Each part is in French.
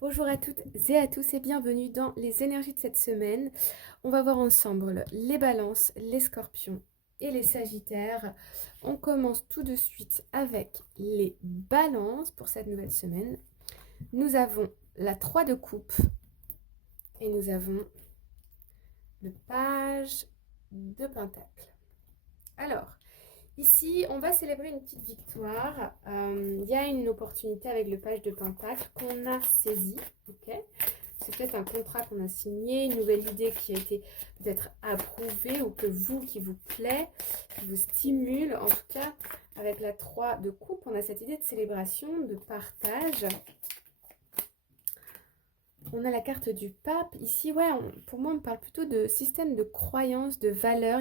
Bonjour à toutes et à tous et bienvenue dans les énergies de cette semaine. On va voir ensemble les balances, les scorpions et les sagittaires. On commence tout de suite avec les balances pour cette nouvelle semaine. Nous avons la 3 de coupe et nous avons le page de pentacle. Alors, ici, on va célébrer une petite victoire. Il y a une opportunité avec le page de pentacle qu'on a saisi. Ok. C'est peut-être un contrat qu'on a signé, une nouvelle idée qui a été peut-être approuvée ou que vous, qui vous plaît, qui vous stimule. En tout cas, avec la 3 de coupe, on a cette idée de célébration, de partage. On a la carte du pape. Ici, ouais, pour moi, on parle plutôt de système de croyances, de valeurs.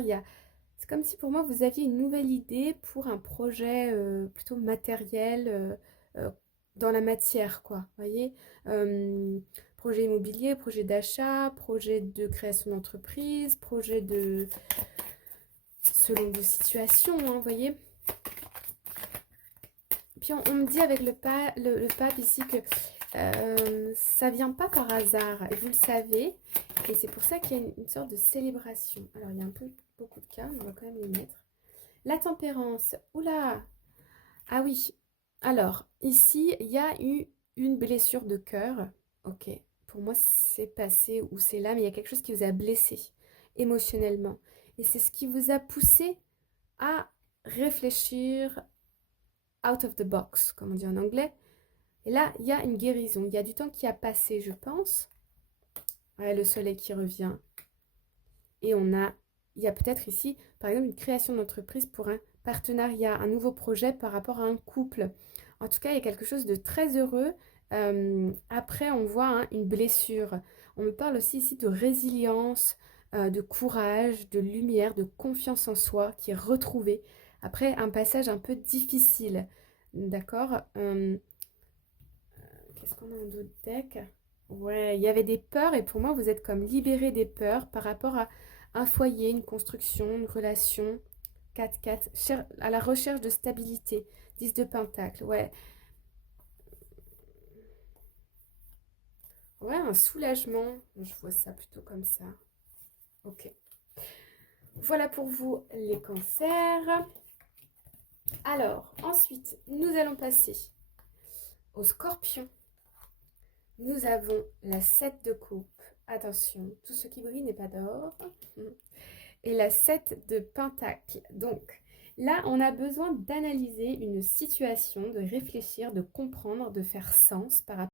C'est comme si pour moi, vous aviez une nouvelle idée pour un projet plutôt matériel euh, dans la matière, quoi. Vous voyez. Projet immobilier, projet d'achat, projet de création d'entreprise, projet de... selon vos situations, hein, vous voyez. Puis on me dit avec le pape ici que ça vient pas par hasard, et vous le savez, et c'est pour ça qu'il y a une sorte de célébration. Alors il y a un peu beaucoup de cas, mais on va quand même les mettre. La tempérance, oula, ah oui, alors ici il y a eu une blessure de cœur, ok, pour moi c'est passé ou c'est là, mais il y a quelque chose qui vous a blessé émotionnellement, et c'est ce qui vous a poussé à réfléchir out of the box, comme on dit en anglais. Et là, il y a une guérison. Il y a du temps qui a passé, je pense. Ouais, le soleil qui revient. Et il y a peut-être ici, par exemple, une création d'entreprise pour un partenariat, un nouveau projet par rapport à un couple. En tout cas, il y a quelque chose de très heureux. Après, on voit une blessure. On me parle aussi ici de résilience, de courage, de lumière, de confiance en soi qui est retrouvée après un passage un peu difficile. D'accord. Qu'est-ce qu'on a en d'autres deck? Ouais, il y avait des peurs et pour moi, vous êtes comme libéré des peurs par rapport à un foyer, une construction, une relation. 4-4, à la recherche de stabilité. 10 de pentacle, ouais. Ouais, un soulagement. Je vois ça plutôt comme ça. Ok. Voilà pour vous les cancers. Alors, ensuite, nous allons passer au scorpion. Nous avons la 7 de coupe. Attention, tout ce qui brille n'est pas d'or. Et la 7 de pentacle. Donc là, on a besoin d'analyser une situation, de réfléchir, de comprendre, de faire sens par rapport